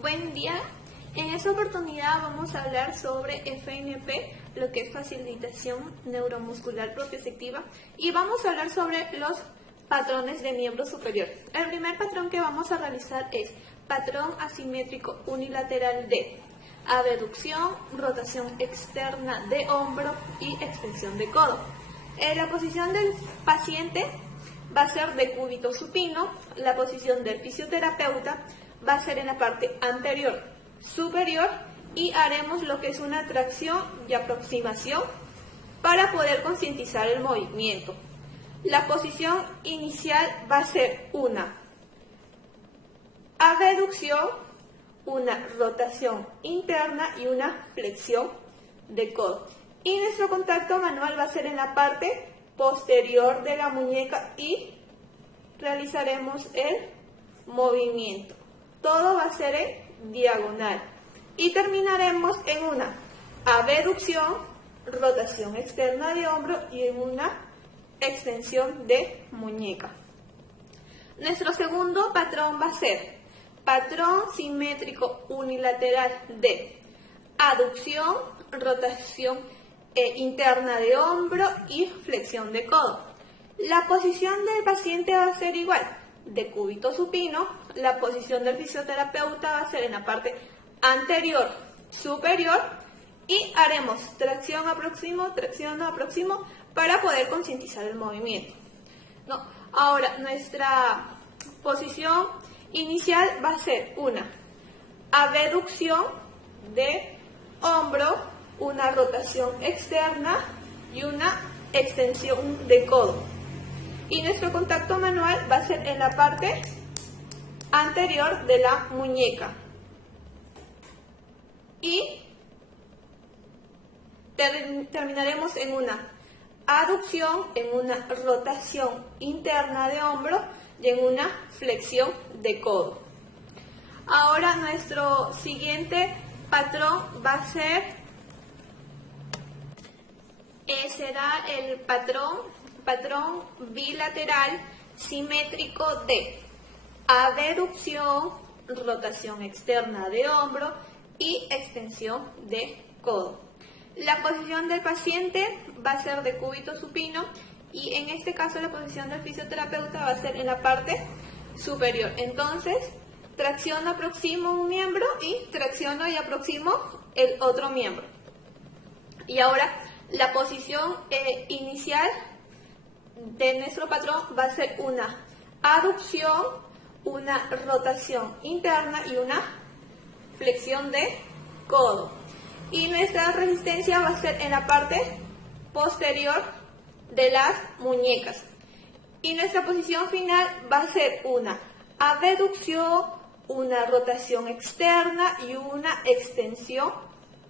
Buen día. En esta oportunidad vamos a hablar sobre FNP, lo que es facilitación neuromuscular propioceptiva, y vamos a hablar sobre los patrones de miembro superior. El primer patrón que vamos a realizar es patrón asimétrico unilateral de abducción, rotación externa de hombro y extensión de codo. La posición del paciente va a ser de cúbito supino. La posición del fisioterapeuta va a ser en la parte anterior superior y haremos lo que es una tracción y aproximación para poder concientizar el movimiento. La posición inicial va a ser una abducción, una rotación interna y una flexión de codo. Y nuestro contacto manual va a ser en la parte posterior de la muñeca y realizaremos el movimiento. Todo va a ser en diagonal y terminaremos en una abducción, rotación externa de hombro y en una extensión de muñeca. Nuestro segundo patrón va a ser patrón simétrico unilateral de aducción, rotación interna de hombro y flexión de codo. La posición del paciente va a ser igual, de cúbito supino. La posición del fisioterapeuta va a ser en la parte anterior superior y haremos tracción aproximo para poder concientizar el movimiento. Ahora, nuestra posición inicial va a ser una abducción de hombro, una rotación externa y una extensión de codo. Y nuestro contacto manual va a ser en la parte anterior de la muñeca. Y terminaremos en una aducción, en una rotación interna de hombro y en una flexión de codo. Ahora nuestro siguiente patrón va a ser será el patrón bilateral simétrico de abducción, rotación externa de hombro y extensión de codo. La posición del paciente va a ser de cúbito supino y en este caso la posición del fisioterapeuta va a ser en la parte superior. Entonces, tracciono, aproximo un miembro y tracciono y aproximo el otro miembro. Y ahora la posición inicial de nuestro patrón va a ser una aducción, una rotación interna y una flexión de codo. Y nuestra resistencia va a ser en la parte posterior de las muñecas. Y nuestra posición final va a ser una abducción, una rotación externa y una extensión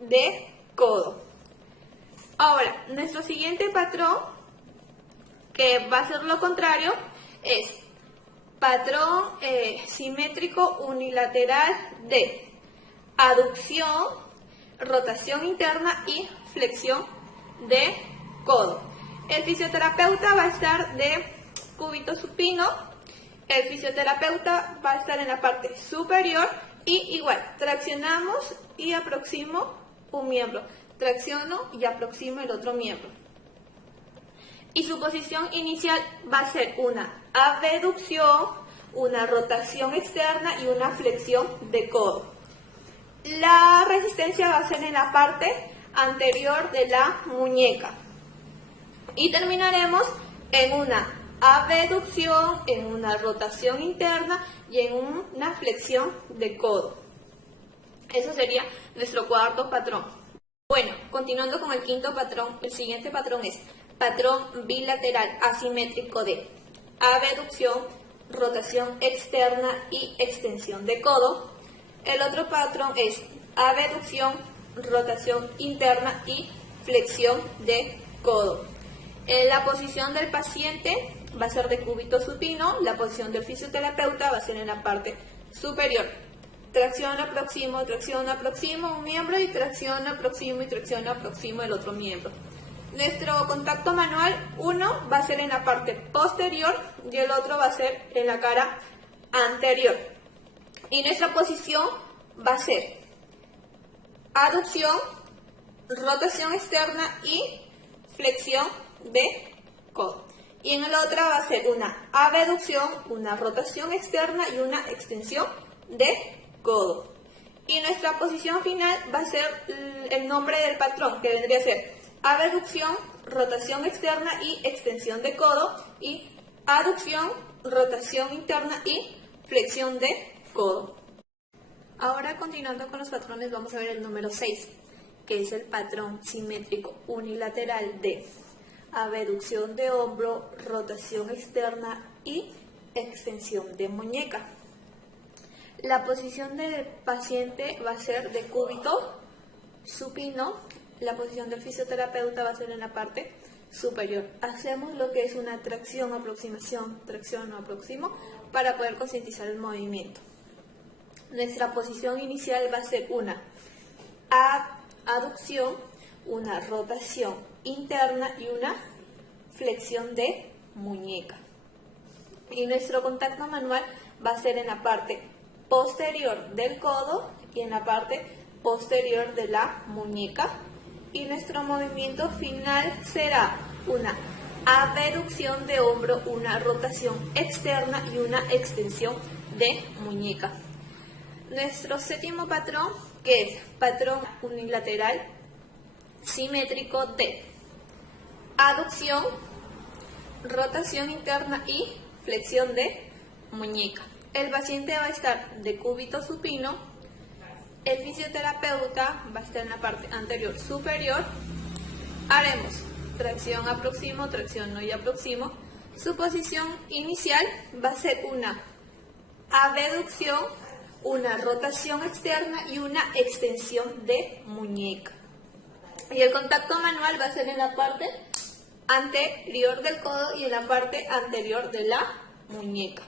de codo. Ahora, nuestro siguiente patrón, que va a ser lo contrario, es patrón simétrico unilateral de aducción, rotación interna y flexión de codo. El fisioterapeuta va a estar de cúbito supino, el fisioterapeuta va a estar en la parte superior y igual, traccionamos y aproximo un miembro, tracciono y aproximo el otro miembro. Y su posición inicial va a ser una abducción, una rotación externa y una flexión de codo. La resistencia va a ser en la parte anterior de la muñeca. Y terminaremos en una abducción, en una rotación interna y en una flexión de codo. Eso sería nuestro cuarto patrón. Bueno, continuando con el quinto patrón, el siguiente patrón es patrón bilateral asimétrico de abducción, rotación externa y extensión de codo. El otro patrón es abducción, rotación interna y flexión de codo. La posición del paciente va a ser de cúbito supino, la posición del fisioterapeuta va a ser en la parte superior. Tracciono, aproximo un miembro y tracciono, aproximo el otro miembro. Nuestro contacto manual, uno va a ser en la parte posterior y el otro va a ser en la cara anterior. Y nuestra posición va a ser aducción, rotación externa y flexión de codo. Y en el otro va a ser una abducción, una rotación externa y una extensión de codo. Y nuestra posición final va a ser el nombre del patrón, que vendría a ser abducción, rotación externa y extensión de codo, y aducción, rotación interna y flexión de codo. Ahora, continuando con los patrones, vamos a ver el número 6, que es el patrón simétrico unilateral de abducción de hombro, rotación externa y extensión de muñeca. La posición del paciente va a ser de cúbito supino. La posición del fisioterapeuta va a ser en la parte superior. Hacemos lo que es una tracción, aproximación, tracción o aproximo para poder concientizar el movimiento. Nuestra posición inicial va a ser una aducción, una rotación interna y una flexión de muñeca. Y nuestro contacto manual va a ser en la parte posterior del codo y en la parte posterior de la muñeca. Y nuestro movimiento final será una abducción de hombro, una rotación externa y una extensión de muñeca. Nuestro séptimo patrón, que es patrón unilateral simétrico de aducción, rotación interna y flexión de muñeca. El paciente va a estar de cúbito supino, el fisioterapeuta va a estar en la parte anterior superior. Haremos tracción aproximo, tracción no y aproximo. Su posición inicial va a ser una abducción, una rotación externa y una extensión de muñeca. Y el contacto manual va a ser en la parte anterior del codo y en la parte anterior de la muñeca.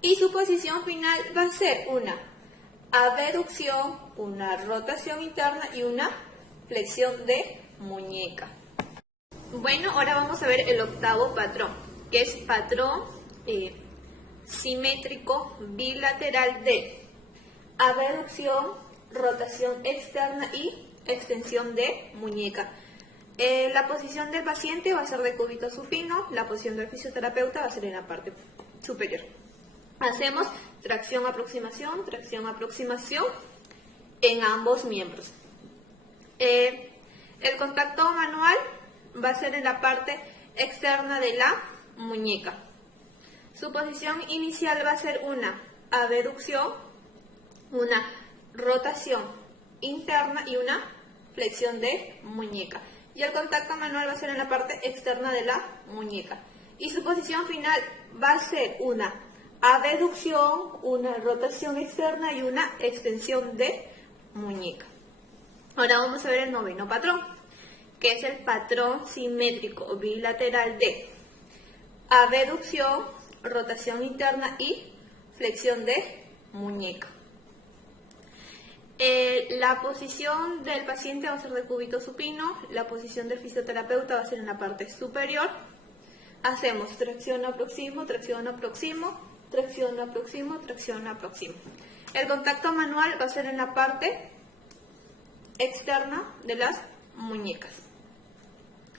Y su posición final va a ser una abducción, una rotación interna y una flexión de muñeca. Bueno, ahora vamos a ver el octavo patrón, que es patrón simétrico bilateral de abducción, rotación externa y extensión de muñeca. La posición del paciente va a ser de cúbito supino, la posición del fisioterapeuta va a ser en la parte superior. Hacemos tracción aproximación en ambos miembros. El contacto manual va a ser en la parte externa de la muñeca. Su posición inicial va a ser una abducción, una rotación interna y una flexión de muñeca. Y el contacto manual va a ser en la parte externa de la muñeca. Y su posición final va a ser una abducción, una rotación externa y una extensión de muñeca. Ahora vamos a ver el noveno patrón, que es el patrón simétrico bilateral de abducción, rotación interna y flexión de muñeca. La posición del paciente va a ser de cúbito supino, la posición del fisioterapeuta va a ser en la parte superior. Hacemos tracción aproximo, tracción aproximo, tracción aproximo, tracción aproximo. El contacto manual va a ser en la parte externa de las muñecas.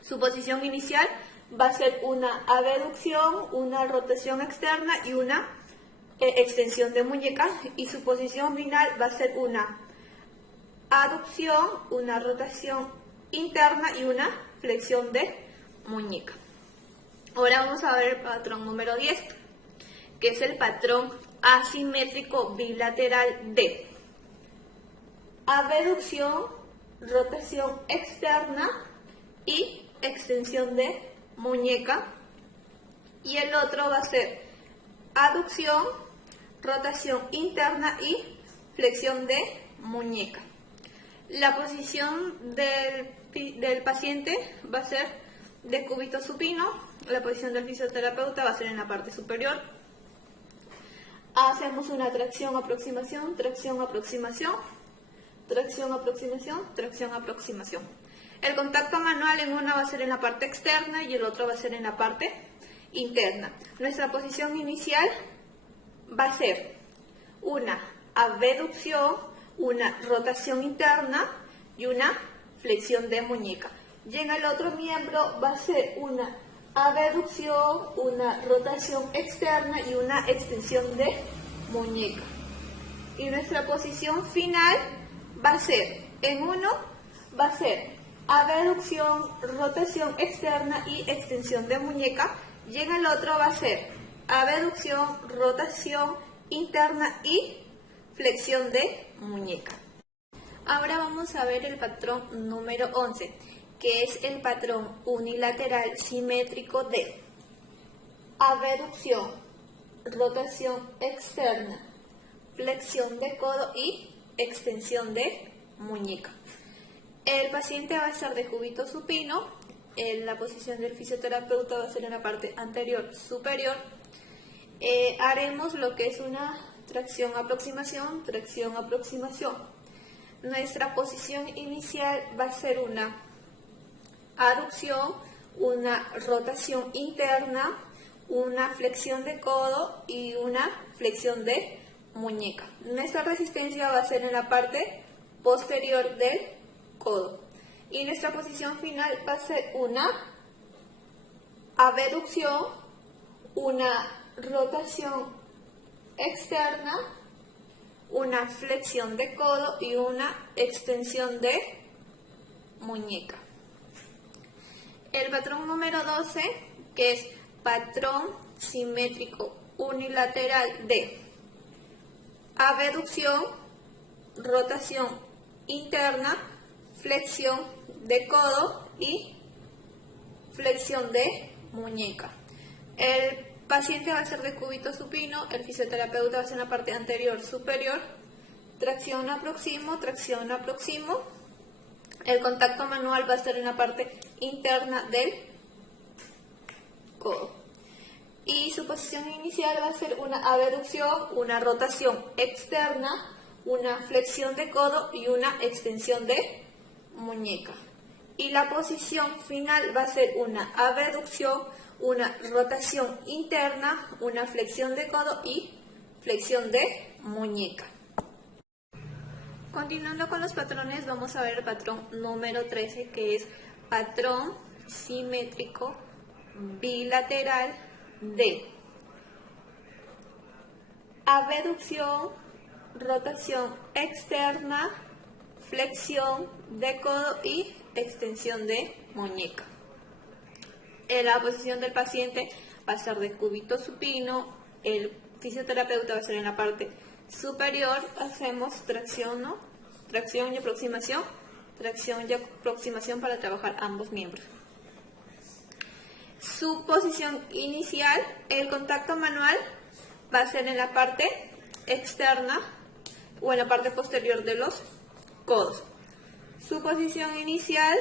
Su posición inicial va a ser una abducción, una rotación externa y una extensión de muñeca. Y su posición final va a ser una aducción, una rotación interna y una flexión de muñeca. Ahora vamos a ver el patrón número 10, que es el patrón asimétrico bilateral de abducción, rotación externa y extensión de muñeca. Y el otro va a ser aducción, rotación interna y flexión de muñeca. La posición del paciente va a ser de cúbito supino, la posición del fisioterapeuta va a ser en la parte superior. Hacemos una tracción aproximación, tracción aproximación, tracción aproximación, tracción aproximación. El contacto manual en una va a ser en la parte externa y el otro va a ser en la parte interna. Nuestra posición inicial va a ser una abducción, una rotación interna y una flexión de muñeca. Y en el otro miembro va a ser una abducción, una rotación externa y una extensión de muñeca. Y nuestra posición final va a ser, en uno va a ser abducción, rotación externa y extensión de muñeca, y en el otro va a ser abducción, rotación interna y flexión de muñeca. Ahora vamos a ver el patrón número 11, que es el patrón unilateral simétrico de abducción, rotación externa, flexión de codo y extensión de muñeca. El paciente va a estar de cúbito supino, la posición del fisioterapeuta va a ser en la parte anterior superior. Haremos lo que es una tracción-aproximación, tracción-aproximación. Nuestra posición inicial va a ser una aducción, una rotación interna, una flexión de codo y una flexión de muñeca. Nuestra resistencia va a ser en la parte posterior del codo. Y nuestra posición final va a ser una abducción, una rotación externa, una flexión de codo y una extensión de muñeca. El patrón número 12, que es patrón simétrico unilateral de abducción, rotación interna, flexión de codo y flexión de muñeca. El paciente va a ser de cúbito supino, el fisioterapeuta va a ser en la parte anterior superior, tracción aproximo, el contacto manual va a ser en la parte interna del codo. Y su posición inicial va a ser una abducción, una rotación externa, una flexión de codo y una extensión de muñeca. Y la posición final va a ser una abducción, una rotación interna, una flexión de codo y flexión de muñeca. Continuando con los patrones, vamos a ver el patrón número 13, que es patrón simétrico bilateral de abducción, rotación externa, flexión de codo y extensión de muñeca. En la posición del paciente va a ser de cúbito supino, el fisioterapeuta va a ser en la parte superior, hacemos tracción y aproximación para trabajar ambos miembros. Su posición inicial, el contacto manual va a ser en la parte externa o en la parte posterior de los codos. Su posición inicial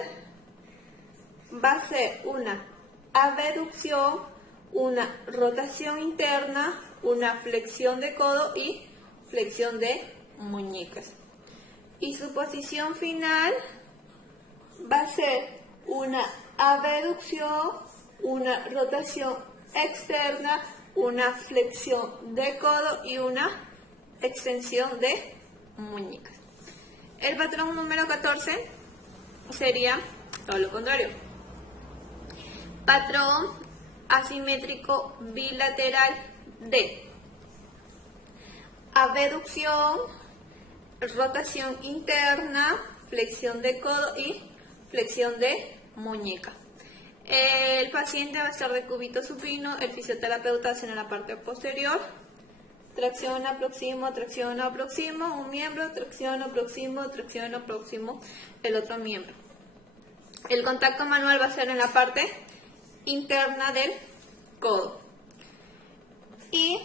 va a ser una abducción, una rotación interna, una flexión de codo y flexión de muñecas. Y su posición final va a ser una abducción, una rotación externa, una flexión de codo y una extensión de muñecas. El patrón número 14 sería todo lo contrario. Patrón asimétrico bilateral de abducción, rotación interna, flexión de codo y flexión de muñeca. El paciente va a estar de cúbito supino, el fisioterapeuta hace en la parte posterior, tracción aproximo, un miembro, tracción aproximo, el otro miembro. El contacto manual va a ser en la parte interna del codo. Y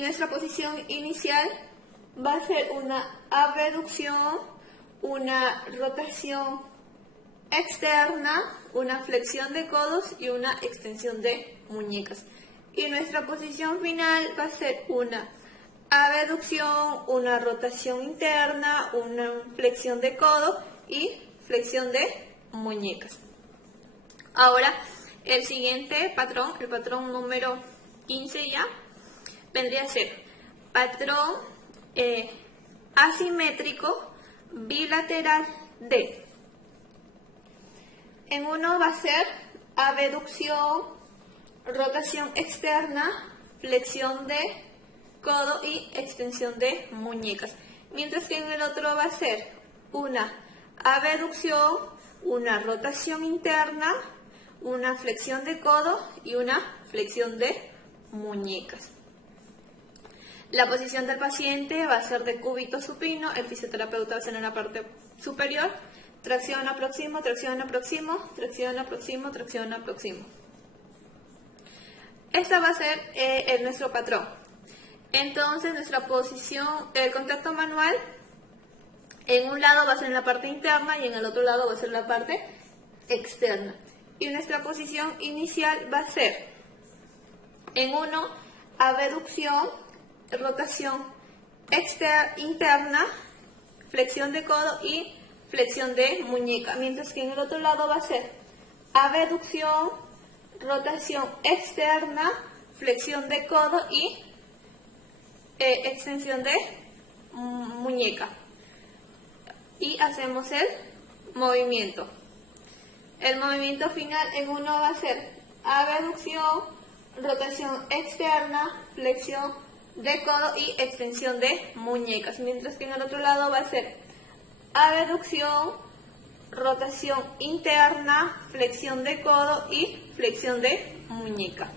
nuestra posición inicial va a ser una abducción, una rotación externa, una flexión de codos y una extensión de muñecas. Y nuestra posición final va a ser una abducción, una rotación interna, una flexión de codo y flexión de muñecas. Ahora, el siguiente patrón, el patrón número 15 ya, vendría a ser patrón asimétrico bilateral D. En uno va a ser abducción, rotación externa, flexión de codo y extensión de muñecas. Mientras que en el otro va a ser una abducción, una rotación interna, una flexión de codo y una flexión de muñecas. La posición del paciente va a ser de cúbito supino, el fisioterapeuta va a ser en la parte superior, tracción aproximo, tracción aproximo, tracción aproximo, tracción aproximo. Esta va a ser nuestro patrón. Entonces nuestra posición, el contacto manual, en un lado va a ser en la parte interna y en el otro lado va a ser la parte externa. Y nuestra posición inicial va a ser en uno abducción, rotación interna, flexión de codo y flexión de muñeca, mientras que en el otro lado va a ser abducción, rotación externa, flexión de codo y extensión de muñeca. Y hacemos el movimiento. El movimiento final en uno va a ser abducción, rotación externa, flexión de codo y extensión de muñecas, mientras que en el otro lado va a ser abducción, rotación interna, flexión de codo y flexión de muñeca.